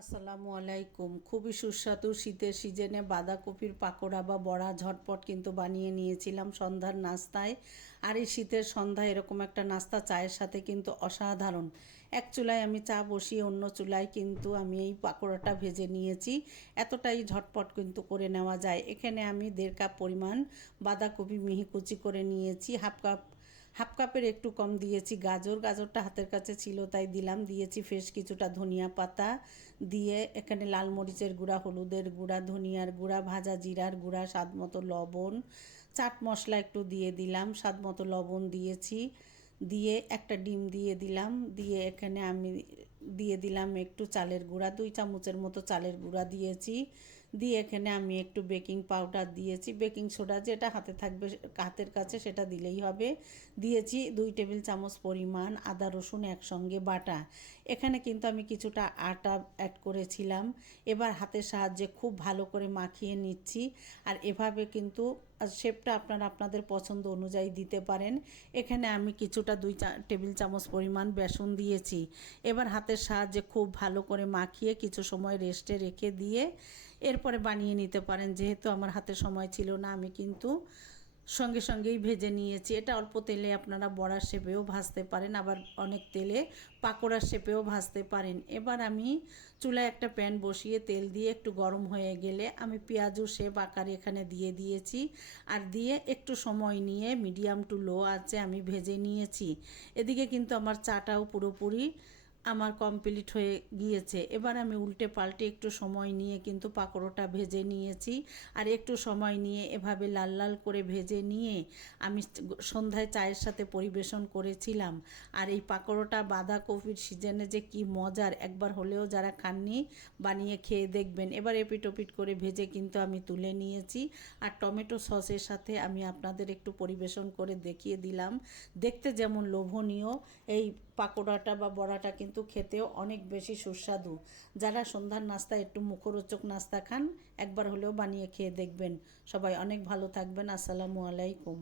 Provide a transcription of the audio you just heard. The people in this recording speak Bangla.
আসসালামু আলাইকুম। খুবই সুস্বাদু শীতের সিজনে বাঁধাকপির পাকোড়া বা বড়া ঝটপট কিন্তু বানিয়ে নিয়েছিলাম সন্ধ্যার নাস্তায়। আর এই শীতের সন্ধ্যায় এরকম একটা নাস্তা চায়ের সাথে কিন্তু অসাধারণ। এক চুলায় আমি চা বসিয়ে অন্য চুলায় কিন্তু আমি এই পাকোড়াটা ভেজে নিয়েছি। এতটাই ঝটপট কিন্তু করে নেওয়া যায়। এখানে আমি দেড় কাপ পরিমাণ বাঁধাকপি মিহি কুচি করে নিয়েছি, হাফ কাপ হাফ কাপের একটু কম দিয়েছি। গাজর, গাজরটা হাতের কাছে ছিল, তাই দিলাম। দিয়েছি ফ্রেশ কিছুটা ধনিয়া পাতা। দিয়ে এখানে লাল মরিচের গুঁড়া, হলুদের গুঁড়া, ধনিয়ার গুঁড়া, ভাজা জিরার গুঁড়া স্বাদ মতো লবণ, চাট মশলা একটু দিয়ে দিলাম স্বাদ মতো লবণ দিয়েছি। দিয়ে একটা ডিম দিয়ে দিলাম। দিয়ে এখানে আমি দিয়ে দিলাম একটু চালের গুঁড়া, দুই চামচের মতো চালের গুঁড়া দিয়েছি। দিয়ে এখানে আমি একটু বেকিং পাউডার দিয়েছি। বেকিং সোডা যেটা হাতে থাকবে হাতের কাছে সেটা দিলেই হবে। দিয়েছি দুই টেবিল চামচ পরিমাণ আদা, রসুন একসঙ্গে, বাটা। এখানে কিন্তু আমি কিছুটা আটা অ্যাড করেছিলাম। এবার হাতের সাহায্যে খুব ভালো করে মাখিয়ে নিচ্ছি। আর এভাবে কিন্তু শেপটা আপনারা আপনাদের পছন্দ অনুযায়ী দিতে পারেন। এখানে আমি কিছুটা দুই টেবিল চামচ পরিমাণ বেসন দিয়েছি। এবার হাতের সাহায্যে খুব ভালো করে মাখিয়ে কিছু সময় রেস্টে রেখে দিয়ে এরপরে বানিয়ে নিতে পারেন। যেহেতু আমার হাতে সময় ছিল না, আমি কিন্তু সঙ্গে সঙ্গেই ভেজে নিয়েছি। এটা অল্প তেলে আপনারা বড়ার শেপেও ভাজতে পারেন, আবার অনেক তেলে পাকোড়ার শেপেও ভাজতে পারেন। এবার আমি চুলায় একটা প্যান বসিয়ে তেল দিয়ে একটু গরম হয়ে গেলে আমি পেঁয়াজু শেপ আকারে এখানে দিয়ে দিয়েছি। আর দিয়ে একটু সময় নিয়ে মিডিয়াম টু লো আছে আমি ভেজে নিয়েছি। এদিকে কিন্তু আমার চাটাও পুরোপুরি আমার কমপ্লিট হয়ে গিয়েছে। এবার আমি উল্টে পাল্টে একটু সময় নিয়ে কিন্তু পাকোড়োটা ভেজে নিয়েছি। আর একটু সময় নিয়ে এভাবে লাল লাল করে ভেজে নিয়ে আমি সন্ধ্যায় চায়ের সাথে পরিবেশন করেছিলাম। আর এই পাকোড়োটা বাঁধাকপির সিজনে যে কি মজার, একবার হলেও যারা খাননি বানিয়ে খেয়ে দেখবেন। এবার এপিট ওপিট করে ভেজে কিন্তু আমি তুলে নিয়েছি। আর টমেটো সসের সাথে আমি আপনাদের একটু পরিবেশন করে দেখিয়ে দিলাম। দেখতে যেমন লোভনীয়, এই পাকোড়াটা বা বড়াটা কিন্তু খেতেও অনেক বেশি সুস্বাদু। যারা সন্ধ্যার নাস্তা একটু মুখরোচক নাস্তা খান, একবার হলেও বানিয়ে খেয়ে দেখবেন। সবাই অনেক ভালো থাকবেন। আসসালামু আলাইকুম।